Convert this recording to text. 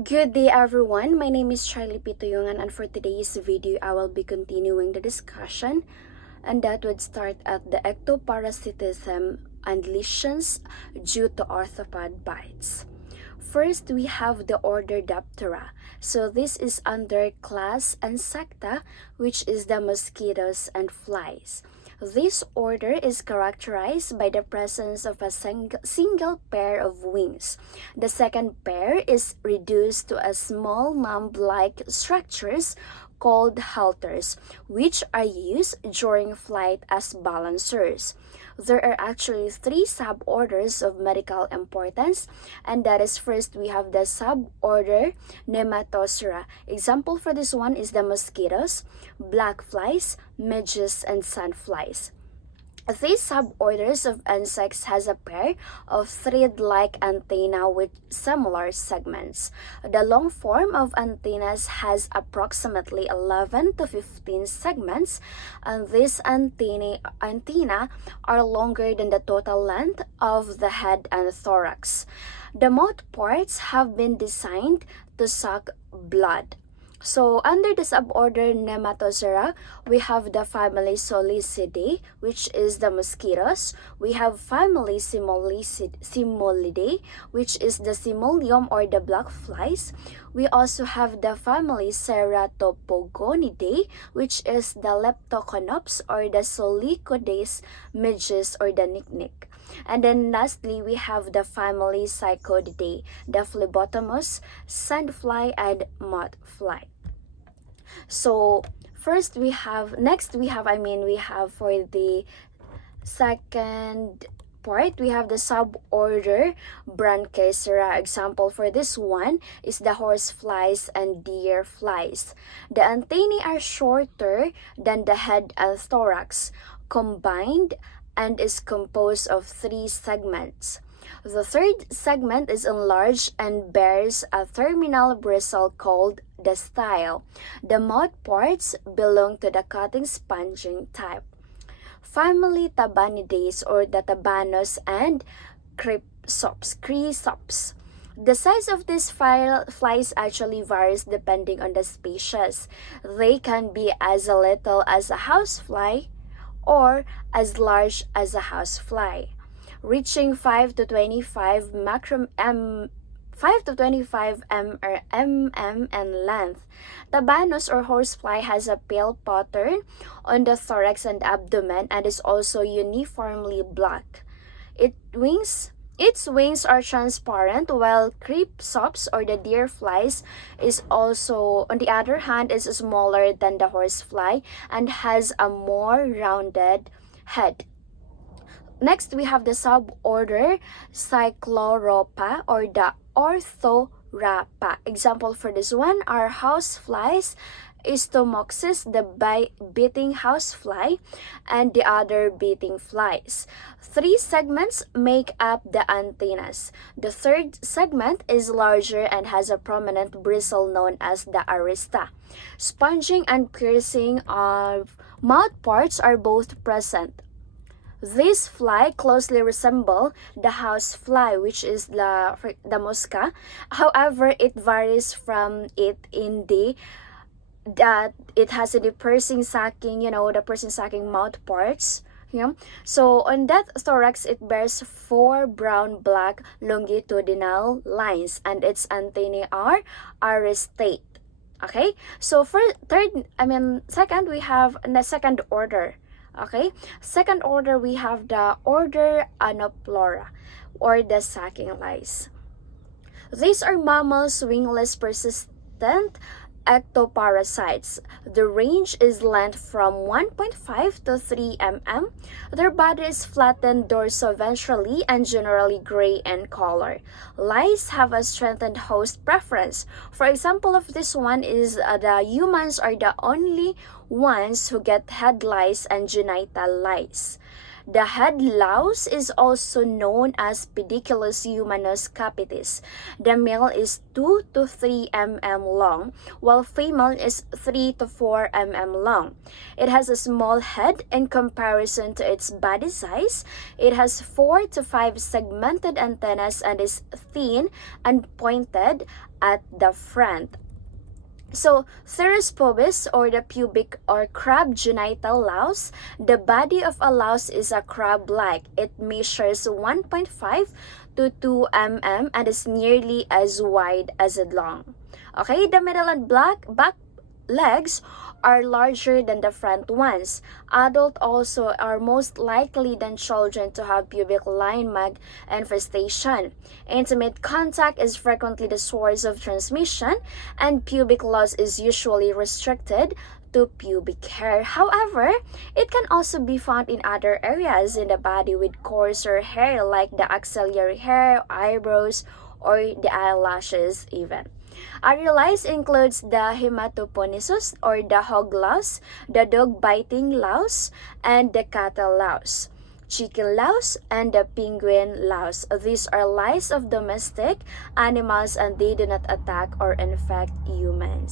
Good day everyone, my name is Charlie Pituyungan, and for today's video I will be continuing the discussion, and that would start at the ectoparasitism and lesions due to arthropod bites. First, we have the order Diptera. So this is under class Insecta, which is the mosquitoes and flies. This order is characterized by the presence of a single pair of wings. The second pair is reduced to a small mound-like structures called halters, which are used during flight as balancers. There are actually three suborders of medical importance, and that is, first we have the suborder Nematosera. Example for this one is the mosquitoes, black flies, midges, and sandflies. These suborders of insects has a pair of thread-like antennae with similar segments. The long form of antennas has approximately 11 to 15 segments, and these antennae are longer than the total length of the head and thorax. The mouth parts have been designed to suck blood. So, under the suborder Nematosera, we have the family Solicidae, which is the mosquitoes. We have family Simulidae, which is the Simulium or the black flies. We also have the family Ceratopogonidae, which is the Leptoconops or the Solicodes midges or the nicknick. And then lastly, we have the family Psychodidae, the phlebotomus, sandfly, and mothfly. So we have for the second part, we have the suborder Branchiacera. Example for this one is the horse flies and deer flies. The antennae are shorter than the head and thorax combined and is composed of three segments. The third segment is enlarged and bears a terminal bristle called the style. The mouth parts belong to the cutting sponging type. Family Tabanidae or the Tabanos and Chrysops. The size of these flies actually varies depending on the species. They can be as little as a housefly or as large as a housefly, reaching 5 to 25 mm in length. Tabanos or horsefly has a pale pattern on the thorax and abdomen and is also uniformly black. Its wings are transparent, while Chrysops or the deer flies is also, on the other hand, is smaller than the horsefly and has a more rounded head. Next, we have the suborder Cyclorhopa or the Orthorapa. Example for this one are houseflies, Istomoxis, the beating housefly, and the other beating flies. Three segments make up the antennas. The third segment is larger and has a prominent bristle known as the arista. Sponging and piercing of mouth parts are both present. This fly closely resemble the house fly, which is the mosca. However, it varies from it in that it has the piercing sucking, the piercing sucking mouth parts. Yeah. So on that thorax, it bears 4 brown-black longitudinal lines, and its antennae are aristate. Okay. So for second, we have the second order. Okay, second order, we have the order Anoplora or the sucking lice. These are mammals, wingless, persistent ectoparasites. The range is length from 1.5 to 3 mm. Their body is flattened dorsoventrally and generally gray in color. Lice have a strengthened host preference. For example of this one is the humans are the only ones who get head lice and genital lice. The head louse is also known as Pediculus humanus capitis. The male is 2 to 3 mm long, while female is 3 to 4 mm long. It has a small head in comparison to its body size. It has 4 to 5 segmented antennas and is thin and pointed at the front. So, Therus pubis, or the pubic or crab genital louse, the body of a louse is a crab-like. It measures 1.5 to 2 mm and is nearly as wide as it long. Okay, the middle and back legs are larger than the front ones. Adults also are most likely than children to have pubic line infestation. Intimate contact is frequently the source of transmission, and pubic loss is usually restricted to pubic hair. However, it can also be found in other areas in the body with coarser hair like the axillary hair, eyebrows, or the eyelashes even. Other lice includes the Hematoponisus or the hog louse, the dog biting louse, and the cattle louse, chicken louse, and the penguin louse. These are lice of domestic animals and they do not attack or infect humans.